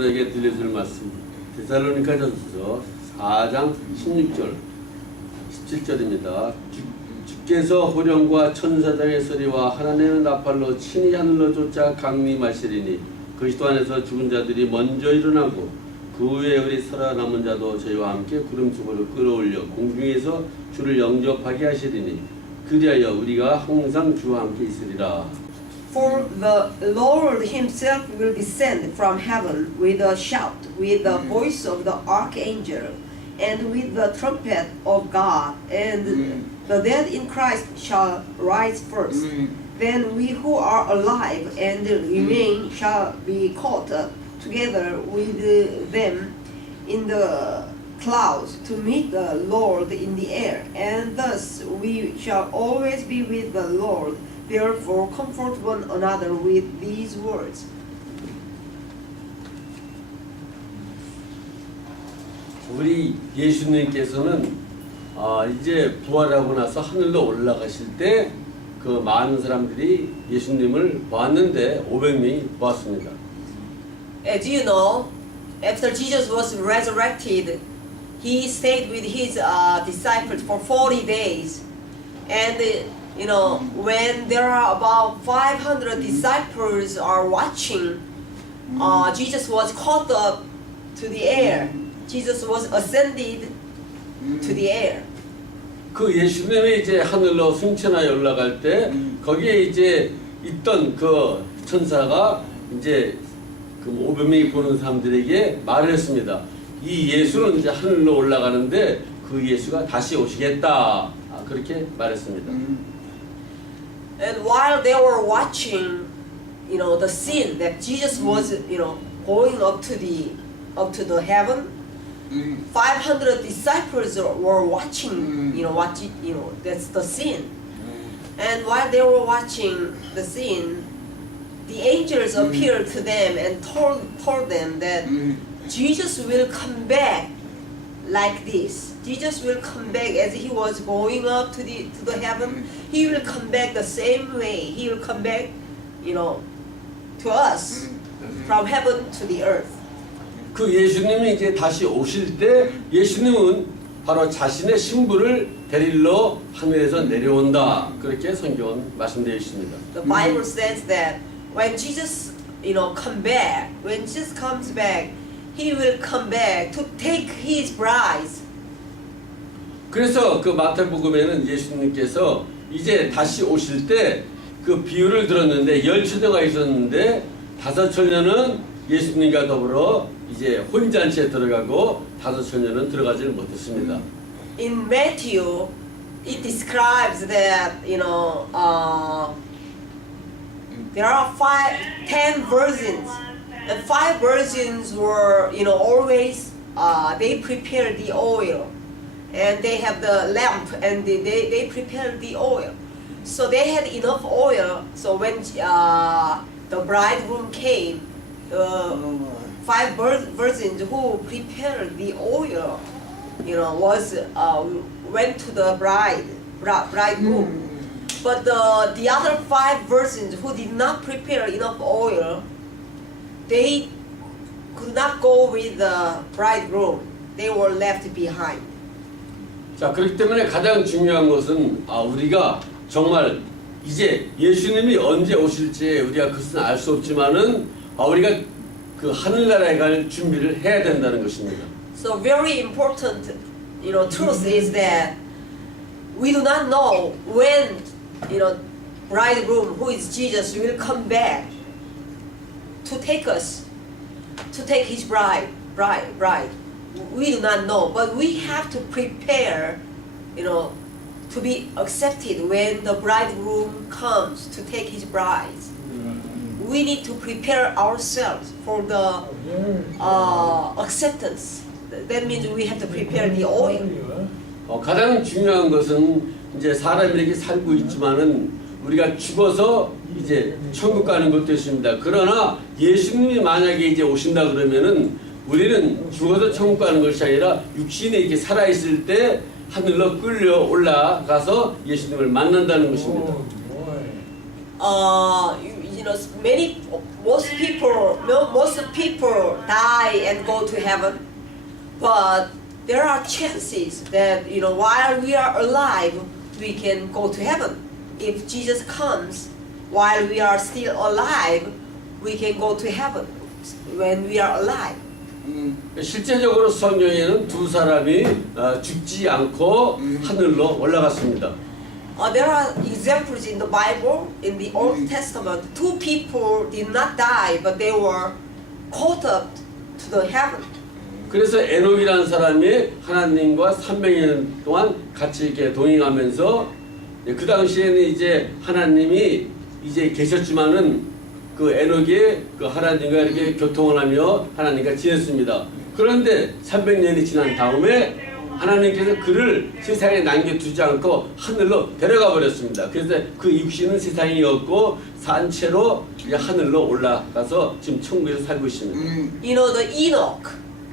여러분에게 들려줄 말씀 데살로니가전서 4장 16절 17절입니다. 주께서 호령과 천사장의 소리와 하나님의 나팔로 친히 하늘로 쫓아 강림하시리니 그리스도 안에서 죽은 자들이 먼저 일어나고 그 후에 우리 살아남은 자도 저희와 함께 구름 속으로 끌어올려 공중에서 주를 영접하게 하시리니 그리하여 우리가 항상 주와 함께 있으리라. For the Lord himself will descend from heaven with a shout, with the voice of the archangel, and with the trumpet of God, and the dead in Christ shall rise first. Then we who are alive and remain shall be caught up together with them in the clouds to meet the Lord in the air, and thus we shall always be with the Lord. Therefore comfort one another with these words. 우리 예수님께서는 이제 부활하고 나서 하늘로 올라가실 때 그 많은 사람들이 예수님을 보았는데 500명이 보았습니다. As you know, after Jesus was resurrected, he stayed with his disciples for 40 days. And you know, when there are about 500 disciples are watching, Jesus was caught up to the air. Jesus was ascended to the air. 그 예수님이 이제 하늘로 승천하여 올라갈 때 거기에 이제 있던 그 천사가 이제 그 500명이 보는 사람들에게 말을 했습니다. 이 예수는 이제 하늘로 올라가는데 그 예수가 다시 오시겠다. 그렇게 말했습니다. And while they were watching, you know, the scene that Jesus was, you know, going up to the heaven, 500 disciples were watching, you know, that's the scene. And while they were watching the scene, the angels appeared to them and told them that Jesus will come back like this. Jesus will come back as he was going up to the heaven. He will come back the same way. He will come back, you know, to us from heaven to the earth. 그 예수님이 이제 다시 오실 때 예수님은 바로 자신의 신부를 데리러 하늘에서 내려온다. 그렇게 성경은 말씀되어 있습니다. The Bible says that when Jesus, you know, when Jesus comes back, he will come back to take his bride. 그래서 그 마태복음에는 예수님께서 이제 다시 오실 때 그 비유를 들었는데 10처녀가 있었는데 5처녀는 예수님과 더불어 이제 혼잔치에 들어가고 5처녀는 들어가지를 못했습니다. In Matthew, it describes that, you know, there are 10 virgins, and 5 virgins were, you know, always they prepare the oil, and they have the lamp, and they prepare the oil. So they had enough oil. So when the bridegroom came, 5 virgins who prepared the oil, you know, went to the bridegroom. But the other 5 virgins who did not prepare enough oil, they could not go with the bridegroom. They were left behind. 자, 그렇기 때문에 가장 중요한 것은 우리가 정말 이제 예수님이 언제 오실지 우리가 그것은 알 수 없지만은 우리가 그 하늘나라에 갈 준비를 해야 된다는 것입니다. So very important, you know, truth is that we do not know when, you know, bridegroom, who is Jesus, will come back to take us, to take his bride. We do not know, but we have to prepare, you know, to be accepted when the bridegroom comes to take his bride. We need to prepare ourselves for the acceptance. That means we have to prepare the oil. 가장 중요한 것은 이제 사람이 이렇게 살고 있지만은 우리가 죽어서 이제 천국 가는 것도 있습니다. 그러나 예수님이 만약에 이제 오신다 그러면은 우리는 죽어서 천국 가는 것이 아니라 육신에 이렇게 살아 있을 때 하늘로 끌려 올라가서 예수님을 만난다는 것입니다. You know, many most people die and go to heaven, but there are chances that while we are alive, we can go to heaven. If Jesus comes while we are still alive, we can go to heaven when we are alive. 실제적으로 성경에는 두 사람이 죽지 않고 하늘로 올라갔습니다. There are examples in the Bible, in the Old Testament. Two people did not die, but they were caught up to the heaven. 그래서 에녹이라는 사람이 하나님과 300년 동안 같이 이렇게 동행하면서 그 당시에는 이제 하나님이 이제 계셨지만은 그 에녹이 그 하나님과 이렇게 교통을 하며 하나님과 지냈습니다. 그런데 300년이 지난 다음에 하나님께서 그를 세상에 남겨두지 않고 하늘로 데려가 버렸습니다. 그래서 그 육신은 세상에 없고 산채로 이제 하늘로 올라가서 지금 천국에서 살고 있습니다. You know the Enoch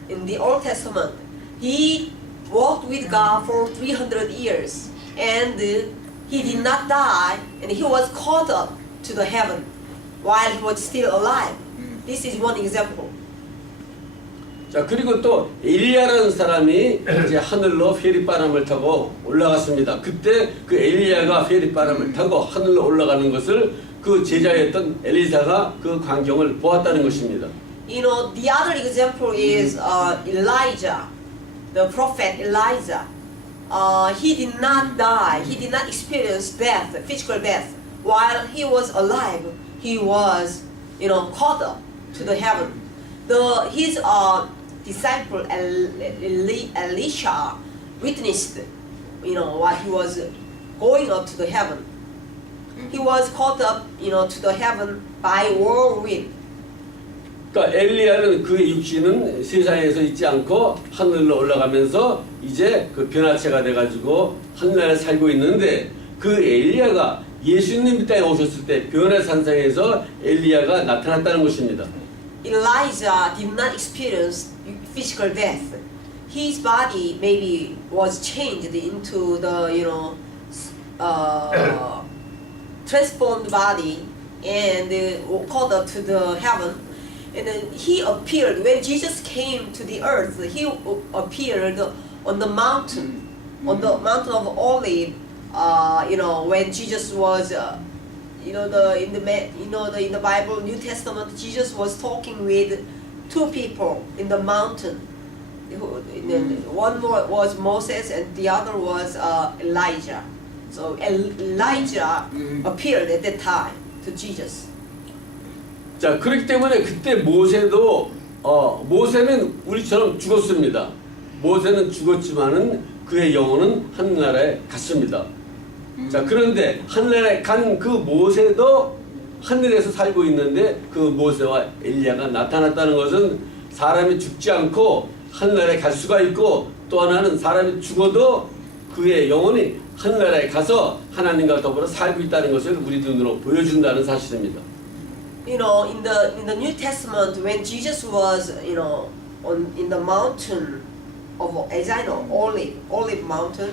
in the Old Testament, he walked with God for 300 years and he did not die and he was caught up to the heaven while he was still alive. This is one example. 자, 그리고 또 엘리야라는 사람이 이제 하늘로 회리바람을 타고 올라갔습니다. 그때 그 엘리야가 회리바람을 타고 하늘로 올라가는 것을 그 제자였던 엘리사가 그 광경을 보았다는 것입니다. You know, the other example is Elijah, the prophet Elijah. He did not die, he did not experience death, physical death. While he was alive, he was, caught up to the heaven. His disciple Elisha witnessed, while he was going up to the heaven. He was caught up, to the heaven by whirlwind. 그러니까 엘리야는 그의 육신은 세상에서 있지 않고 하늘로 올라가면서 이제 그 변화체가 돼가지고 하늘나라에 살고 있는데 그 엘리야가 예수님 땅에 오셨을 때 변화산상에서 엘리야가 나타났다는 것입니다. Elijah did not experience physical death. His body maybe was changed into the transformed body and caught up to the heaven. And then he appeared when Jesus came to the earth. He appeared on the mountain, on the mountain of Olive. When Jesus was, in the Bible, New Testament, Jesus was talking with two people in the mountain. One was Moses and the other was Elijah. So Elijah appeared at that time to Jesus. 자, 그렇기 때문에 그때 모세도 모세는 우리처럼 죽었습니다. 모세는 죽었지만은 그의 영혼은 하늘나라에 갔습니다. 자, 그런데 하늘나라에 간 그 모세도 하늘에서 살고 있는데 그 모세와 엘리야가 나타났다는 것은 사람이 죽지 않고 하늘나라에 갈 수가 있고 또 하나는 사람이 죽어도 그의 영혼이 하늘나라에 가서 하나님과 더불어 살고 있다는 것을 우리 눈으로 보여준다는 사실입니다. In the New Testament, when Jesus was, in the mountain of, as I know, Olive Mountain,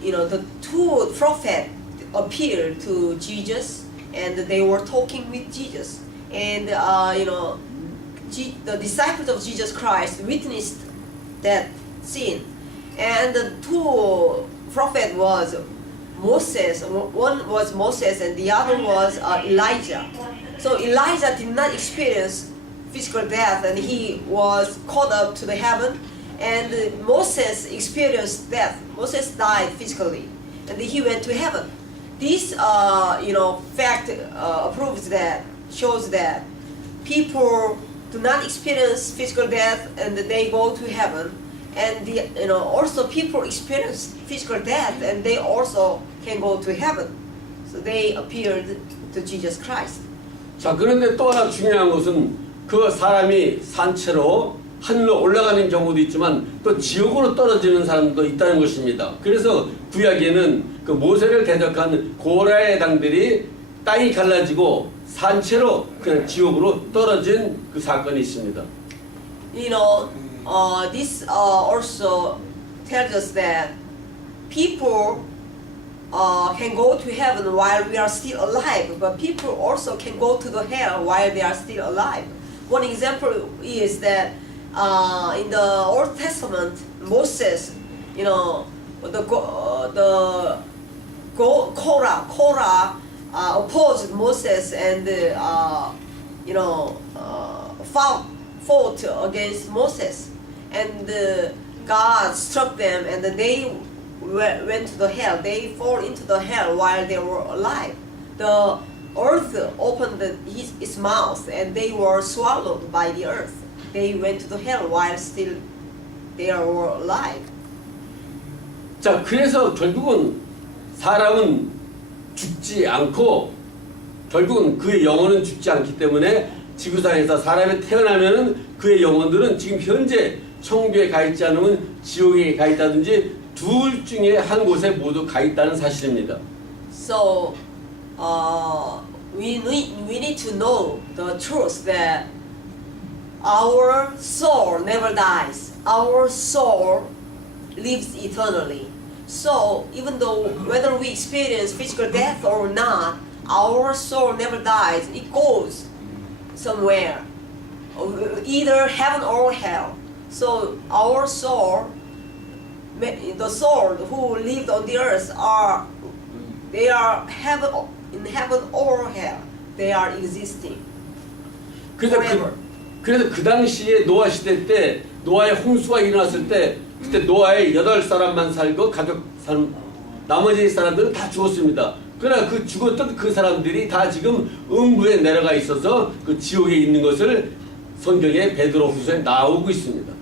the two prophets appeared to Jesus, and they were talking with Jesus, and the disciples of Jesus Christ witnessed that scene, and the two prophets was Moses. One was Moses, and the other was Elijah. So Elijah did not experience physical death and he was caught up to the heaven, and Moses experienced death. Moses died physically and he went to heaven. This fact shows that people do not experience physical death and they go to heaven, and also people experience physical death and they also can go to heaven. So they appeared to Jesus Christ. 자, 그런데 또 하나 중요한 것은 그 사람이 산채로 하늘로 올라가는 경우도 있지만 또 지옥으로 떨어지는 사람도 있다는 것입니다. 그래서 구약에는 그 모세를 대적한 고라의 당들이 땅이 갈라지고 산채로 그냥 지옥으로 떨어진 그 사건이 있습니다. This also tells us that people can go to heaven while we are still alive, but people also can go to the hell while they are still alive. One example is that in the Old Testament, Moses, Korah opposed Moses and fought against Moses, and God struck them, and they went to the hell. They fall into the hell while they were alive. The earth opened its mouth, and they were swallowed by the earth. They went to the hell while still they were alive. 자, 그래서 결국은 사람은 죽지 않고 결국은 그의 영혼은 죽지 않기 때문에 지구상에서 사람이 태어나면은 그의 영혼들은 지금 현재 천국에 가 있지 않으면 지옥에 가 있다든지 둘 중에 한 곳에 모두 가 있다는 사실입니다. So we need to know the truth that our soul never dies. Our soul lives eternally. So even though whether we experience physical death or not, our soul never dies. It goes somewhere, either heaven or hell. So our soul, the soul who lived on the earth they are in heaven or hell. They are existing forever. 그래서 그 당시에 노아 시대 때 노아의 홍수가 일어났을 때 그때 노아의 8사람만 살고 나머지 사람들은 다 죽었습니다. 그러나 그 죽었던 그 사람들이 다 지금 음부에 내려가 있어서 그 지옥에 있는 것을 성경의 베드로후서에 나오고 있습니다.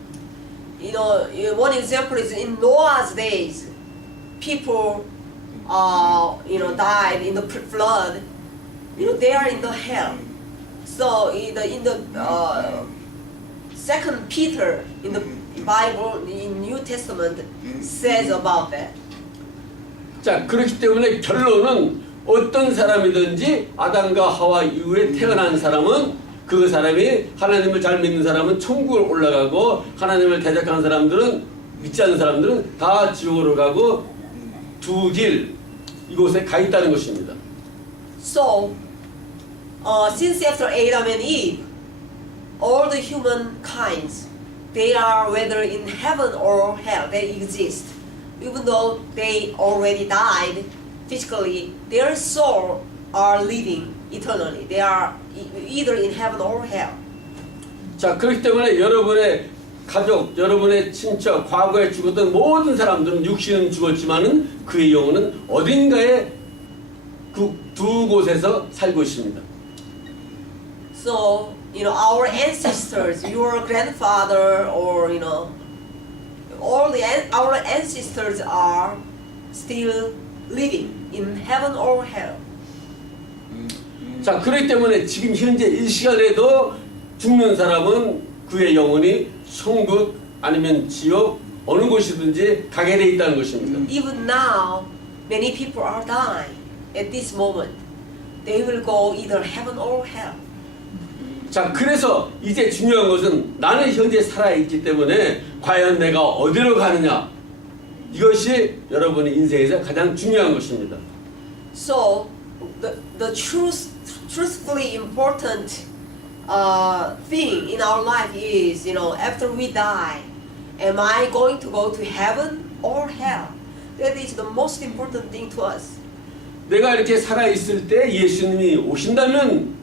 One example is in Noah's days, people died in the flood. They are in the hell. So in the Second Peter in the Bible in New Testament says about that. 자, 그렇기 때문에 결론은 어떤 사람이든지 아담과 하와 이후에 태어난 사람은 그 사람이 하나님을 잘 믿는 사람은 천국을 올라가고 하나님을 대적하는 사람들은 믿지 않는 사람들은 다 지옥으로 가고 두 길 이곳에 가 있다는 것입니다. So since after Adam and Eve, all the human kinds, they are whether in heaven or hell, they exist. Even though they already died physically, their soul are living eternally. They are either in heaven or hell. 자, 그렇기 때문에 여러분의 가족, 여러분의 친척, 과거에 죽었던 모든 사람들은 육신은 죽었지만은 그의 영혼은 어딘가에 그 두 곳에서 살고 있습니다. So, our ancestors, your grandfather, or our ancestors are still living in heaven or hell. 자, 그렇기 때문에 지금 현재 이 시간에도 죽는 사람은 그의 영혼이 천국 아니면 지옥 어느 곳이든지 가게 돼 있다는 것입니다. Even now, many people are dying at this moment. They will go either heaven or hell. 자, 그래서 이제 중요한 것은 나는 현재 살아있기 때문에 과연 내가 어디로 가느냐 이것이 여러분의 인생에서 가장 중요한 것입니다. So the truthfully important thing in our life is, after we die, am I going to go to heaven or hell? That is the most important thing to us. 내가 이렇게 살아있을 때 예수님이 오신다면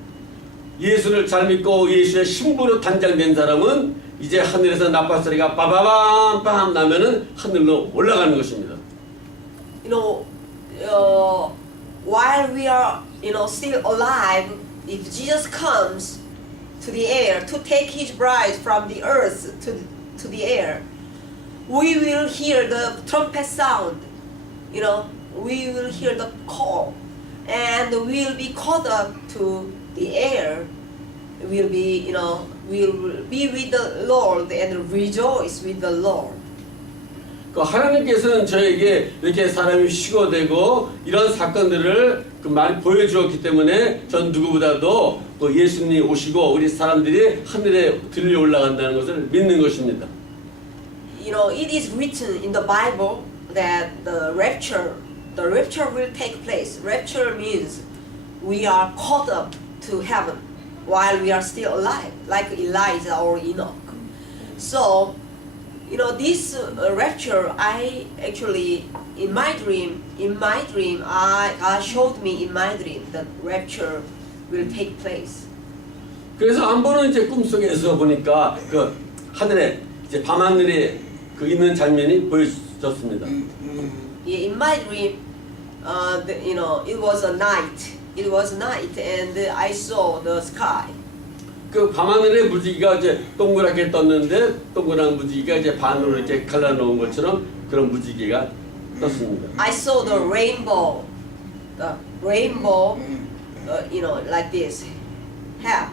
예수를 잘 믿고 예수의 신부로 단장된 사람은 이제 하늘에서 나팔소리가 빠바밤 나면은 하늘로 올라가는 것입니다. While we are, still alive, if Jesus comes to the air to take his bride from the earth to the air, we will hear the trumpet sound. We will hear the call, and we will be caught up to the air. We'll be with the Lord and rejoice with the Lord. 그 하나님께서는 저에게 이렇게 사람이 휴거되고 이런 사건들을 많이 보여주었기 때문에 전 누구보다도 예수님이 오시고 우리 사람들이 하늘에 들려 올라간다는 것을 믿는 것입니다. It is written in the Bible that the rapture, the rapture will take place. Rapture means we are caught up to heaven while we are still alive, like Elijah or Enoch. So, you know, this rapture, I actually, in my dream, God showed me in my dream that rapture will take place. 그래서 한 번은 이제 꿈속에서 보니까 그 하늘에 이제 밤하늘에 그 있는 장면이 보여졌습니다. Yeah, in my dream, you know, it was a night. It was night, and I saw the sky. 그 밤하늘의 무지개가 이제 동그랗게 떴는데 동그란 무지개가 이제 반으로 이렇게 갈라놓은 것처럼 그런 무지개가 떴습니다. I saw the rainbow, you know, like this, half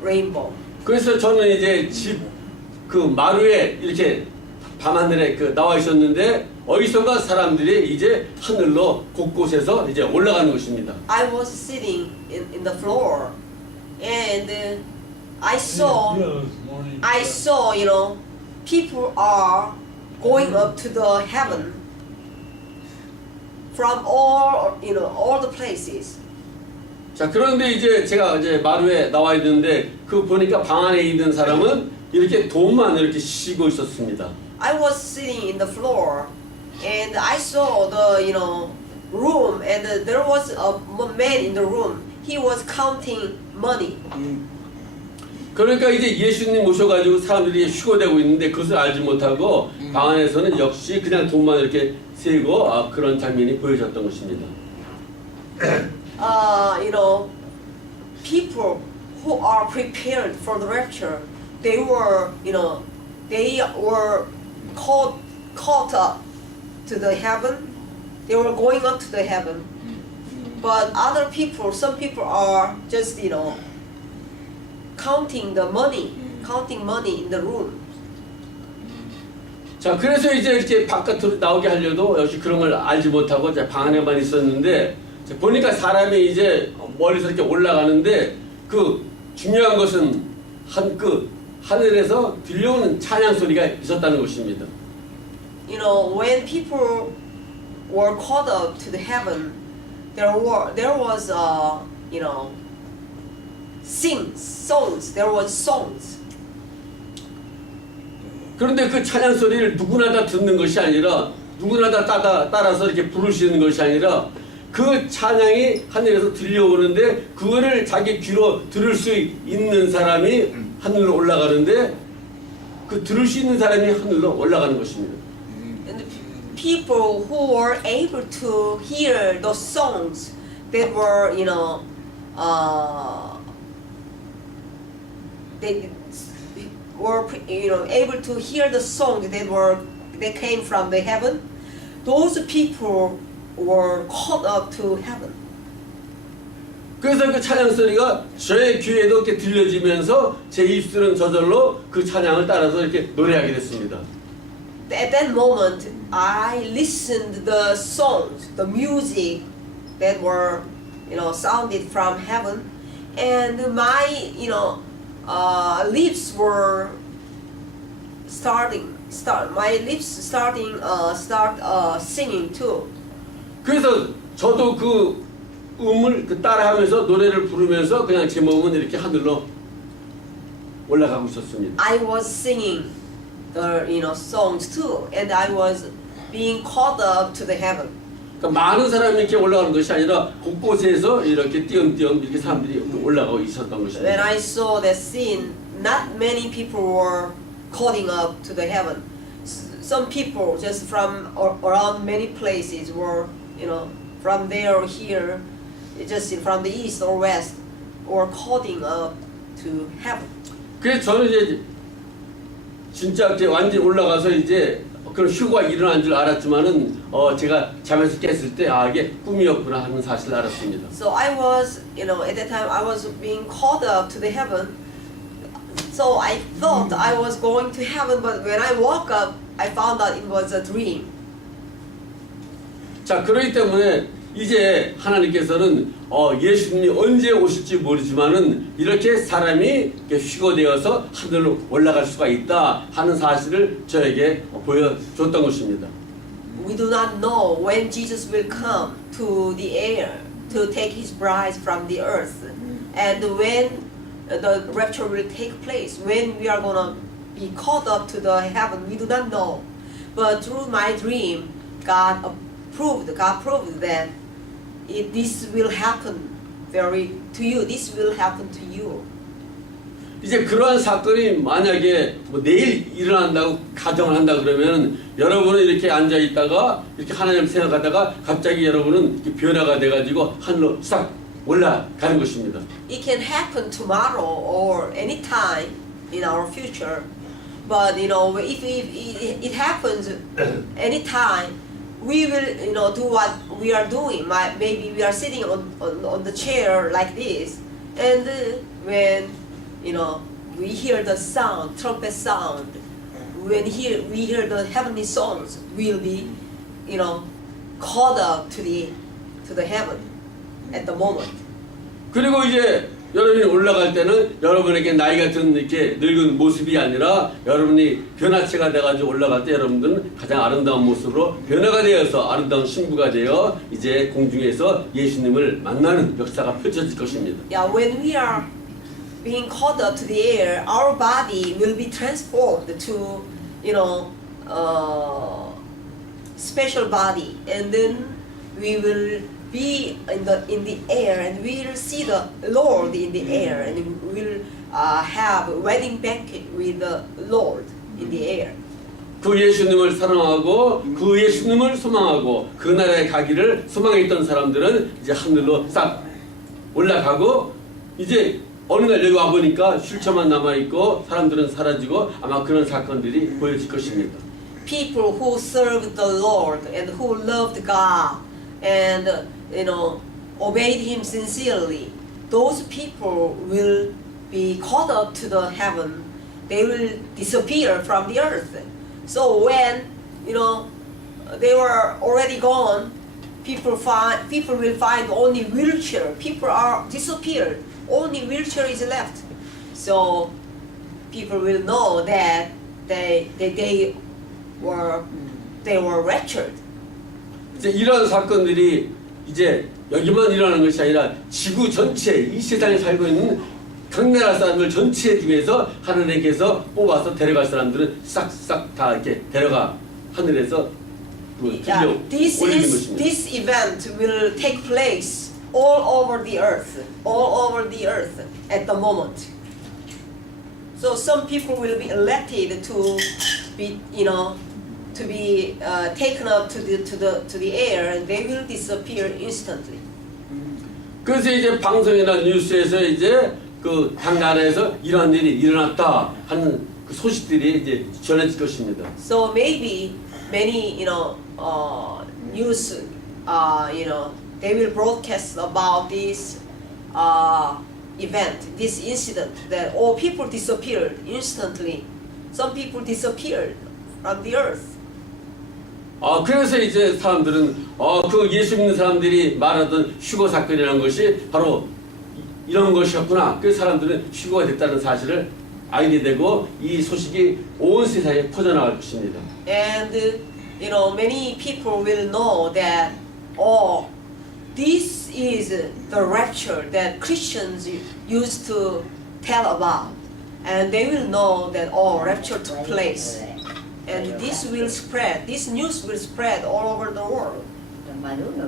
rainbow. 그래서 저는 이제 집 그 마루에 이렇게 밤하늘에 그 나와 있었는데 어디선가 사람들이 이제 하늘로 곳곳에서 이제 올라가는 것입니다. I was sitting in the floor, and I saw, you know, people are going up to the heaven from all, you know, all the places. 자, 그런데 이제 제가 이제 마루에 나와 있는데 그 보니까 방 안에 있는 사람은 이렇게 돈만 이렇게 쉬고 있었습니다. I was sitting in the floor, and I saw the, you know, room, and there was a man in the room. He was counting money. 그러니까 이제 예수님 모셔가지고 사람들이 휴거되고 있는데 그것을 알지 못하고 방 안에서는 역시 그냥 돈만 이렇게 세고 그런 장면이 보여졌던 것입니다. You know, people who are prepared for the rapture, they were, you know, they were caught up to the heaven. They were going up to the heaven. But other people, some people are just, you know, counting money in the room. 자, 그래서 이제 이렇게 바깥으로 나오게 하려도 역시 그런 걸 알지 못하고 이제 방 안에만 있었는데 보니까 사람이 이제 멀리서 이렇게 올라가는데 그 중요한 것은 하늘에서 들려오는 찬양 소리가 있었다는 것입니다. You know, when people were caught up to the heaven, there was you know, songs. There was songs. 그런데 그 찬양 소리를 누구나 다 듣는 것이 아니라 누구나 다 따라서 이렇게 부르시는 것이 아니라 그 찬양이 하늘에서 들려오는데 그거를 자기 귀로 들을 수 있는 사람이 하늘로 올라가는데 그 들을 수 있는 사람이 하늘로 올라가는 것입니다. And the people who were able to hear the songs that were, you know, they were, you know, able to hear the songs that came from the heaven. Those people were caught up to heaven. 그래서 그 찬양 소리가 저의 귀에도 이렇게 들려지면서 제 입술은 저절로 그 찬양을 따라서 이렇게 노래하게 됐습니다. At that moment, I listened the songs, the music that were, you know, sounded from heaven, and my, you know, lips were start singing too. 그래서 저도 그 음을 따라하면서 노래를 부르면서 그냥 제 몸은 이렇게 하늘로 올라가고 있었습니다. I was singing the, you know, songs too, and I was being caught up to the heaven. 그러니까 많은 사람이 이렇게 올라가는 것이 아니라 곳곳에서 이렇게 띄엄띄엄 이렇게 사람들이 올라가고 있었던 것입니다. When I saw that scene, not many people were caught up to the heaven. Some people just from around many places were, you know, from there or here, just from the east or west, were caught up to heaven. 그래서 저는 이제 진짜 이렇게 완전히 올라가서 이제 그런 휴거가 일어난 줄 알았지만은 제가 잠에서 깼을 때 이게 꿈이었구나 하는 사실을 알았습니다. So I was, you know, at that time I was being caught up to the heaven. So I thought I was going to heaven, but when I woke up, I found out it was a dream. 자, 그렇기 때문에 이제 하나님께서는 예수님이 언제 오실지 모르지만은 이렇게 사람이 이렇게 휴거되어서 하늘로 올라갈 수가 있다 하는 사실을 저에게 보여줬던 것입니다. we do not know when Jesus will come to the air to take his bride from the earth, and when the rapture will take place, when we are gonna be caught up to the heaven, we do not know. But through my dream, God proved that this will happen to you. This will happen to you. 이제 그러한 사건이 만약에 뭐 내일 일어난다고 가정을 한다 그러면 여러분은 이렇게 앉아 있다가 이렇게 하나님 생각하다가 갑자기 여러분은 이렇게 변화가 돼가지고 하늘로 싹 올라가는 것입니다. It can happen tomorrow or any time in our future, but if it happens any time, we will do what we are doing. Maybe we are sitting on the chair like this, and when we hear the sound, trumpet sound, when we hear the heavenly songs, we'll be caught up to the heaven at the moment. 그리고 이제 여러분이 올라갈 때는 여러분에게 나이 같은 이렇게 늙은 모습이 아니라 여러분이 변화체가 돼가지고 올라갈 때 여러분들은 가장 아름다운 모습으로 변화가 되어서 아름다운 신부가 되어 이제 공중에서 예수님을 만나는 역사가 펼쳐질 것입니다. Yeah, when we are being caught up to the air, our body will be transformed to special body, and then we will be in the air, and we will see the Lord in the air, and we will have a wedding banquet with the Lord in the air. 그 예수님을 사랑하고 그 예수님을 소망하고 그 나라에 가기를 소망했던 사람들은 이제 하늘로 싹 올라가고 이제 어느 날 여기 와보니까 휠체어만 남아있고 사람들은 사라지고 아마 그런 사건들이 보여질 것입니다. People who served the Lord and who loved God and obeyed him sincerely, those people will be caught up to the heaven. They will disappear from the earth. So when they were already gone, people will find only wheelchair. People are disappeared. Only wheelchair is left. So people will know that they were wretched. 이제 이런 사건들이 이제 여기만 일어나는 것이 아니라 지구 전체 이 세상에 살고 있는 각 나라 사람들 전체 중에서 하늘에게서 뽑아서 데려갈 사람들은 싹싹 다 이렇게 데려가 하늘에서 들려 올리는 것입니다. This event will take place all over the earth at the moment. So some people will be elected to be taken up to the air, and they will disappear instantly. 그래서 이제 방송이나 뉴스에서 이제 그 각 나라에서 이런 일이 일어났다 하는 그 소식들이 이제 전해질 것입니다. So maybe many news they will broadcast about this event, this incident, that all people disappeared instantly. Some people disappeared from the earth. 그래서 이제 사람들은 그 예수 믿는 사람들이 말하던 휴거 사건이라는 것이 바로 이런 것이었구나. 그래서 사람들은 휴거가 됐다는 사실을 알게 되고 이 소식이 온 세상에 퍼져나갈 것입니다. And many people will know that this is the rapture that Christians used to tell about, and they will know that rapture took place. And this news will spread all over the world.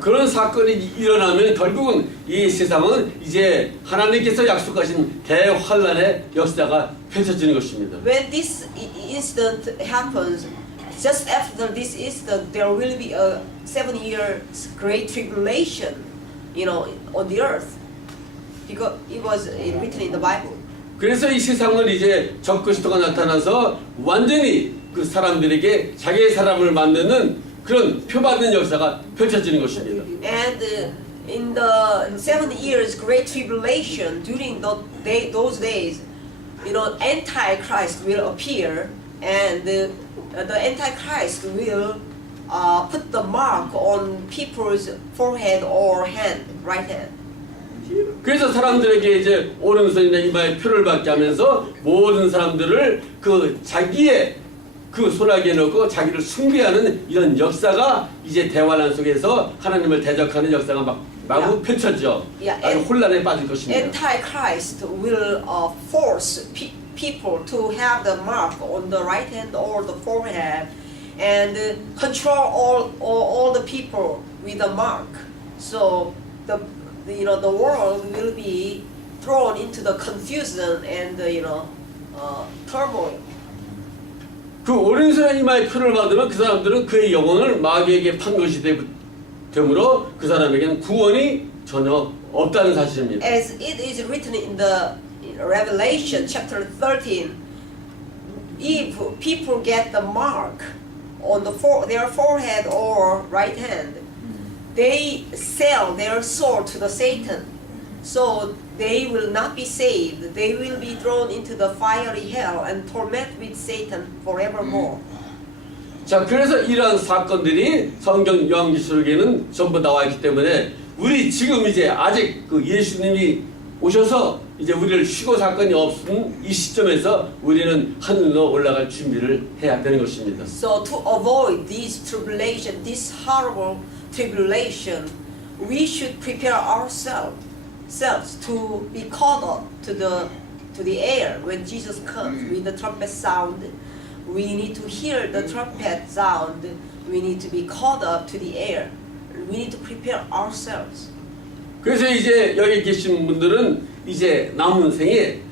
그런 사건이 일어나면 결국은 이 세상은 이제 하나님께서 약속하신 대환란의 역사가 펼쳐지는 것입니다. When this incident happens, just after this incident, there will be a 7 years great tribulation, on the earth, because it was written in the Bible. 그래서 이 세상을 이제 적그리스도가 나타나서 완전히 그 사람들에게 자기의 사람을 만드는 그런 표받는 역사가 펼쳐지는 것입니다. And in the 7 years great tribulation, during those days, Antichrist will appear, and the Antichrist will put the mark on people's forehead or hand, right hand. 그래서 사람들에게 이제 오른손이나 이마에 표를 받게 하면서 모든 사람들을 그 자기의 그 소나기에 넣고 자기를 숭배하는 이런 역사가 이제 대환란 속에서 하나님을 대적하는 역사가 마구 펼쳐져 아주 혼란에 빠질 것입니다. Antichrist will force people to have the mark on the right hand or the forehead and control all the people with the mark. So the world will be thrown into the confusion and turmoil. 그 오른손에 이마에 표를 받으면 그 사람들은 그의 영혼을 마귀에게 판 것이 되므로 그 사람에게는 구원이 전혀 없다는 사실입니다. As it is written in the Revelation chapter 13, if people get the mark on their forehead or right hand, they sell their soul to the Satan. So they will not be saved. They will be thrown into the fiery hell and torment with Satan forevermore. 자, 그래서 이러한 사건들이 성경 요한계시록에는 전부 나와 있기 때문에 우리 지금 이제 아직 그 예수님이 오셔서 이제 우리를 쉬고 사건이 없는 이 시점에서 우리는 하늘로 올라갈 준비를 해야 되는 것입니다. So to avoid this tribulation, this horrible tribulation, we should prepare ourselves to be caught up to the air when Jesus comes with the trumpet sound. We need to hear the trumpet sound. We need to be caught up to the air. We need to prepare ourselves. 그래서 이제 여기 계신 분들은 이제 남은 생에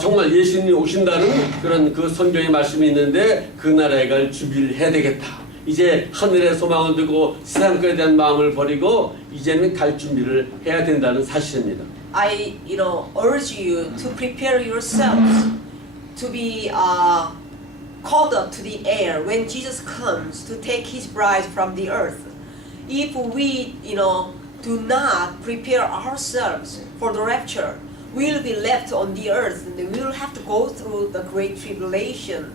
정말 예수님이 오신다는 그런 그 성경의 말씀이 있는데 그 나라에 갈 준비를 해야 되겠다. 이제 하늘의 소망을 두고 세상 것에 대한 마음을 버리고 이제는 갈 준비를 해야 된다는 사실입니다. I urge you to prepare yourselves to be called up to the air when Jesus comes to take his bride from the earth. If we do not prepare ourselves for the rapture, we will be left on the earth and we will have to go through the great tribulation,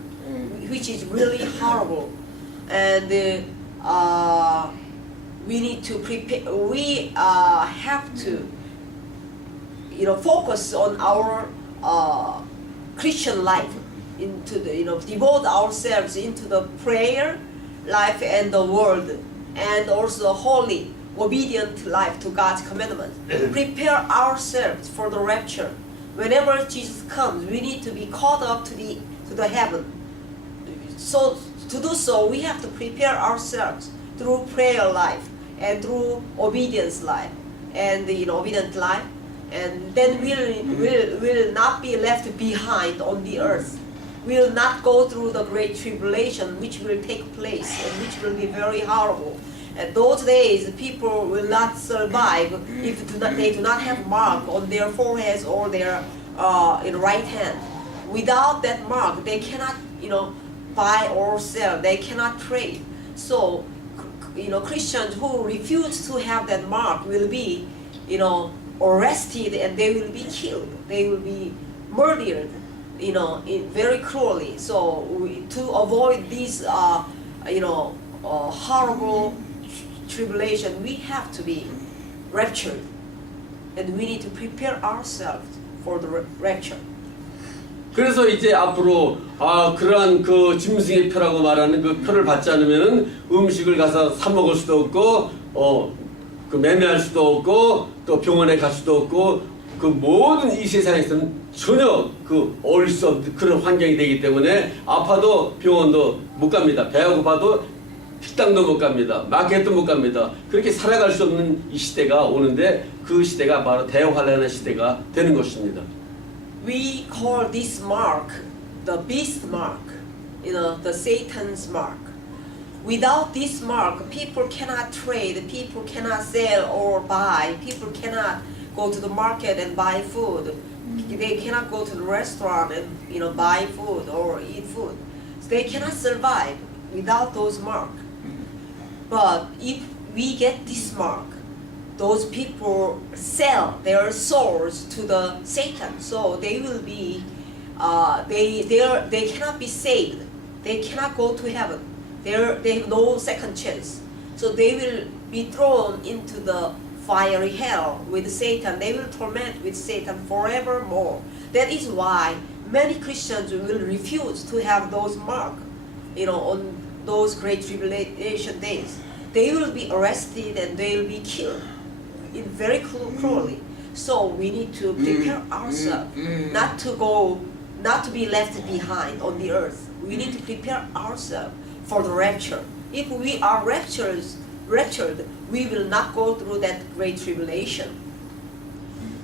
which is really horrible. And we need to prepare. We have to, focus on our Christian life, into the devote ourselves into the prayer life and the word, and also holy, obedient life to God's commandment. Prepare ourselves for the rapture. Whenever Jesus comes, we need to be caught up to the heaven. So to do so, we have to prepare ourselves through prayer life and through obedience life and obedient life, and then we'll not be left behind on the earth. We will not go through the great tribulation which will take place and which will be very horrible. At those days, people will not survive if they do not have mark on their foreheads or their right hand. Without that mark, they cannot, buy or sell. They cannot trade. So, Christians who refuse to have that mark will be, arrested and they will be killed. They will be murdered, very cruelly. So, to avoid this, horrible tribulation, we have to be raptured, and we need to prepare ourselves for the rapture. 그래서 이제 앞으로 그러한 그 짐승의 표라고 말하는 그 표를 받지 않으면은 음식을 가서 사 먹을 수도 없고 그 매매할 수도 없고 또 병원에 갈 수도 없고 그 모든 이 세상에서는 전혀 그 어울릴 수 없는 그런 환경이 되기 때문에 아파도 병원도 못 갑니다. 배가 고파도 식당도 못 갑니다. 마켓도 못 갑니다. 그렇게 살아갈 수 없는 이 시대가 오는데 그 시대가 바로 대환란의 시대가 되는 것입니다. We call this mark the beast mark, the Satan's mark. Without this mark, people cannot trade, people cannot sell or buy, people cannot go to the market and buy food. They cannot go to the restaurant and buy food or eat food. So they cannot survive without those marks. But if we get this mark, those people sell their souls to the Satan, so they will be, they cannot be saved. They cannot go to heaven. They have no second chance. So they will be thrown into the fiery hell with Satan. They will torment with Satan forevermore. That is why many Christians will refuse to have those marks on those great tribulation days, they will be arrested and they will be killed in very cruelly. So we need to prepare ourselves not to be left behind on the earth. We need to prepare ourselves for the rapture. If we are raptured, we will not go through that great tribulation.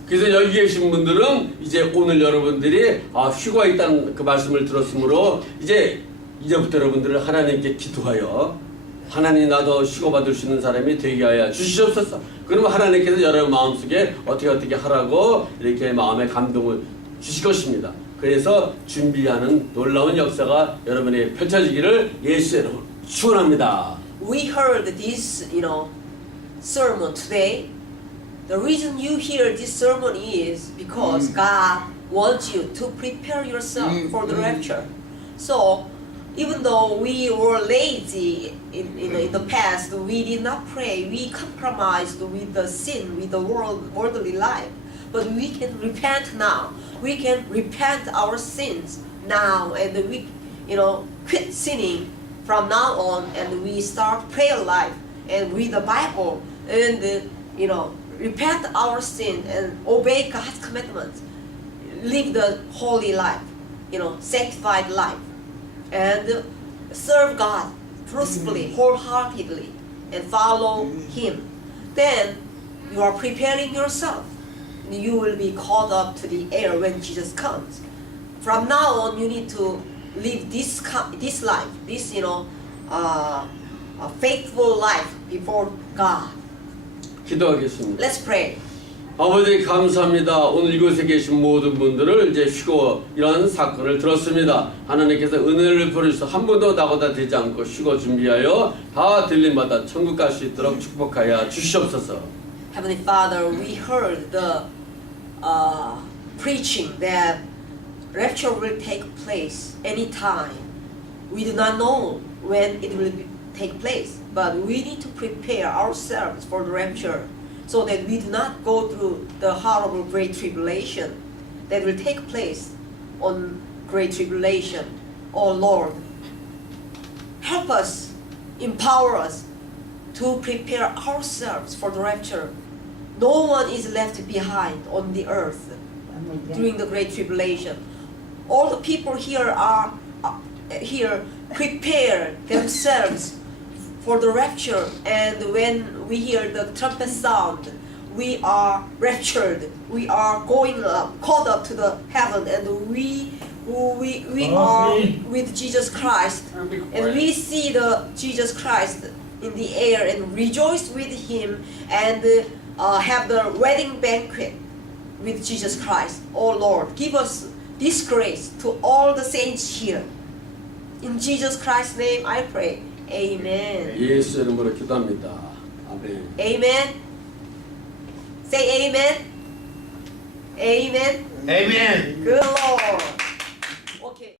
그래서 여기 계신 분들은 이제 오늘 여러분들이 휴가 있다는 그 말씀을 들었으므로 이제부터 여러분들을 하나님께 기도하여 하나님 나도 휴가 받을 수 있는 사람이 되게 하여 주시옵소서. 그러면 하나님께서 여러분 마음속에 어떻게 하라고 이렇게 마음의 감동을 주실 것입니다. 그래서 준비하는 놀라운 역사가 여러분에게 펼쳐지기를 예수의 이름으로 축원합니다. We heard this, sermon today. The reason you hear this sermon is because God wants you to prepare yourself for the rapture. So, even though we were lazy in the past, we did not pray, we compromised with the sin, with the worldly life. But we can repent now. We can repent our sins now, and we, quit sinning from now on, and we start prayer life and read the Bible, and repent our sin and obey God's commandments, live the holy life, sanctified life, and serve God truthfully, wholeheartedly, and follow Him. Then you are preparing yourself. You will be caught up to the air when Jesus comes. From now on, you need to live this life, this a faithful life before God. 기도하겠습니다. Let's pray. 아버지 감사합니다. 오늘 이곳에 계신 모든 분들을 이제 휴거 이런 사건을 들었습니다. 하나님께서 은혜를 부어주셔서 한 번도 나고다 되지 않고 휴거 준비하여 다 들림마다 천국 갈 수 있도록 축복하여 주시옵소서. Heavenly Father, we heard the preaching that rapture will take place anytime. We do not know when it will take place, but we need to prepare ourselves for the rapture so that we do not go through the horrible great tribulation that will take place on great tribulation. Oh Lord, help us, empower us to prepare ourselves for the rapture. No one is left behind on the earth during the great tribulation. All the people here are prepare themselves for the rapture, and when we hear the trumpet sound, we are raptured. We are going up, caught up to the heaven, and we are with Jesus Christ, and we see the Jesus Christ in the air and rejoice with Him, and have the wedding banquet with Jesus Christ. Oh Lord, give us this grace to all the saints here. In Jesus Christ's name I pray. Amen. 예수 이름으로 기도합니다. 아멘. Amen. Say amen. Amen. Amen. Good Lord.